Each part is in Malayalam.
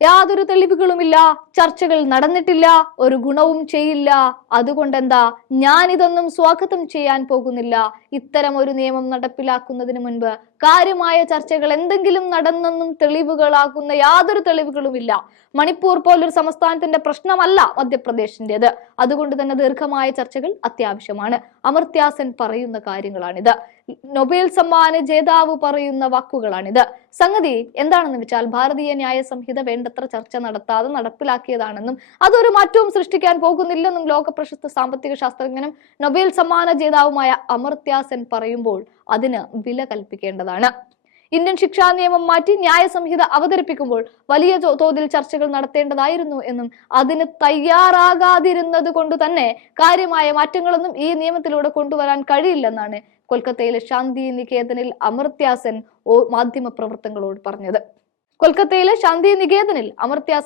യാതൊരു തെളിവുകളുമില്ല, ചർച്ചകൾ നടന്നിട്ടില്ല, ഒരു ഗുണവും ചെയ്യില്ല, അതുകൊണ്ടെന്താ ഞാനിതൊന്നും സ്വാഗതം ചെയ്യാൻ പോകുന്നില്ല. ഇത്തരം ഒരു നിയമം നടപ്പിലാക്കുന്നതിന് മുൻപ് കാര്യമായ ചർച്ചകൾ എന്തെങ്കിലും നടന്നെന്നും തെളിവുകളാകുന്ന യാതൊരു തെളിവുകളുമില്ല. മണിപ്പൂർ പോലൊരു സംസ്ഥാനത്തിന്റെ പ്രശ്നമല്ല മധ്യപ്രദേശിന്റേത്. അതുകൊണ്ട് തന്നെ ദീർഘമായ ചർച്ചകൾ അത്യാവശ്യമാണ്. അമർത്യ സെൻ പറയുന്ന കാര്യങ്ങളാണിത്. നൊബേൽ സമ്മാന ജേതാവ് പറയുന്ന വാക്കുകളാണിത്. സംഗതി എന്താണെന്ന് വെച്ചാൽ ഭാരതീയ ന്യായ സംഹിത വേണ്ടത്ര ചർച്ച നടത്താതെ നടപ്പിലാക്കിയതാണെന്നും അതൊരു മാറ്റവും സൃഷ്ടിക്കാൻ പോകുന്നില്ലെന്നും ലോക പ്രശസ്ത സാമ്പത്തിക ശാസ്ത്രജ്ഞനും നൊബേൽ സമ്മാന ജേതാവുമായ അമർത്യ സെൻ പറയുമ്പോൾ അതിന് വില കൽപ്പിക്കേണ്ടതാണ്. ഇന്ത്യൻ ശിക്ഷാ നിയമം മാറ്റി ന്യായ സംഹിത അവതരിപ്പിക്കുമ്പോൾ വലിയ തോതിൽ ചർച്ചകൾ നടത്തേണ്ടതായിരുന്നു എന്നും അതിന് തയ്യാറാകാതിരുന്നത് കൊണ്ട് തന്നെ കാര്യമായ മാറ്റങ്ങളൊന്നും ഈ നിയമത്തിലൂടെ കൊണ്ടുവരാൻ കഴിയില്ലെന്നാണ് കൊൽക്കത്തയിലെ ശാന്തി നികേതനിൽ അമർത്യ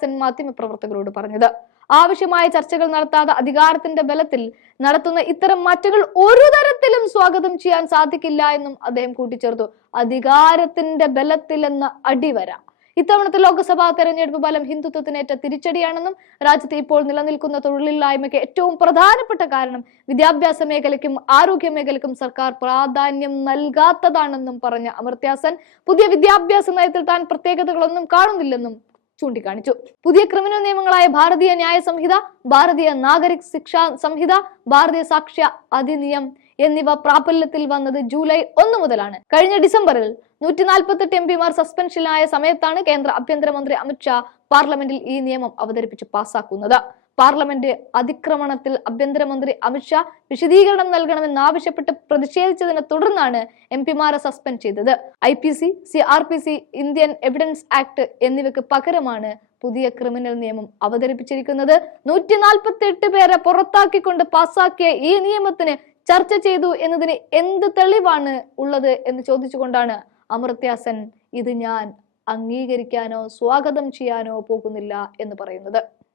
സെൻ മാധ്യമപ്രവർത്തകരോട് പറഞ്ഞത്. ആവശ്യമായ ചർച്ചകൾ നടത്താതെ അധികാരത്തിന്റെ ബലത്തിൽ നടത്തുന്ന ഇത്തരം മാറ്റങ്ങൾ ഒരു തരത്തിലും സ്വാഗതം ചെയ്യാൻ സാധിക്കില്ല എന്നും അദ്ദേഹം കൂട്ടിച്ചേർത്തു. അധികാരത്തിന്റെ ബലത്തിൽ എന്ന അടിവര. ഇത്തവണത്തെ ലോക്സഭാ തെരഞ്ഞെടുപ്പ് ഫലം ഹിന്ദുത്വത്തിനേറ്റ തിരിച്ചടിയാണെന്നും രാജ്യത്ത് ഇപ്പോൾ നിലനിൽക്കുന്ന തൊഴിലില്ലായ്മയ്ക്ക് ഏറ്റവും പ്രധാനപ്പെട്ട കാരണം വിദ്യാഭ്യാസ മേഖലയ്ക്കും ആരോഗ്യ മേഖലയ്ക്കും സർക്കാർ പ്രാധാന്യം നൽകാത്തതാണെന്നും പറഞ്ഞ അമർത്യ സെൻ പുതിയ വിദ്യാഭ്യാസ നയത്തിൽ താൻ പ്രത്യേകതകളൊന്നും കാണുന്നില്ലെന്നും ചൂണ്ടിക്കാണിച്ചു. പുതിയ ക്രിമിനൽ നിയമങ്ങളായ ഭാരതീയ ന്യായ സംഹിത, ഭാരതീയ നാഗരിക് ശിക്ഷാ സംഹിത, ഭാരതീയ സാക്ഷ്യ അധിനിയം എന്നിവ പ്രാബല്യത്തിൽ വന്നത് ജൂലൈ 1 മുതലാണ്. കഴിഞ്ഞ ഡിസംബറിൽ 148 എംപിമാർ സസ്പെൻഷനിലായ സമയത്താണ് കേന്ദ്ര ആഭ്യന്തരമന്ത്രി അമിത്ഷാ പാർലമെന്റിൽ ഈ നിയമം അവതരിപ്പിച്ച് പാസാക്കുന്നത്. പാർലമെന്റ് അതിക്രമണത്തിൽ ആഭ്യന്തരമന്ത്രി അമിത്ഷാ വിശദീകരണം നൽകണമെന്നാവശ്യപ്പെട്ട് പ്രതിഷേധിച്ചതിനെ തുടർന്നാണ് എംപിമാരെ സസ്പെൻഡ് ചെയ്തത്. IPC, CRPC, Indian evidence act എന്നിവയ്ക്ക് പകരമാണ് പുതിയ ക്രിമിനൽ നിയമം അവതരിപ്പിച്ചിരിക്കുന്നത്. 148 പേരെ പുറത്താക്കിക്കൊണ്ട് പാസാക്കിയ ഈ നിയമത്തിന് ചർച്ച ചെയ്തു എന്നതിന് എന്ത് തെളിവാണ് ഉള്ളത് എന്ന് ചോദിച്ചുകൊണ്ടാണ് അമർത്യ സെൻ ഇത് ഞാൻ അംഗീകരിക്കാനോ സ്വാഗതം ചെയ്യാനോ പോകുന്നില്ല എന്ന് പറയുന്നത്.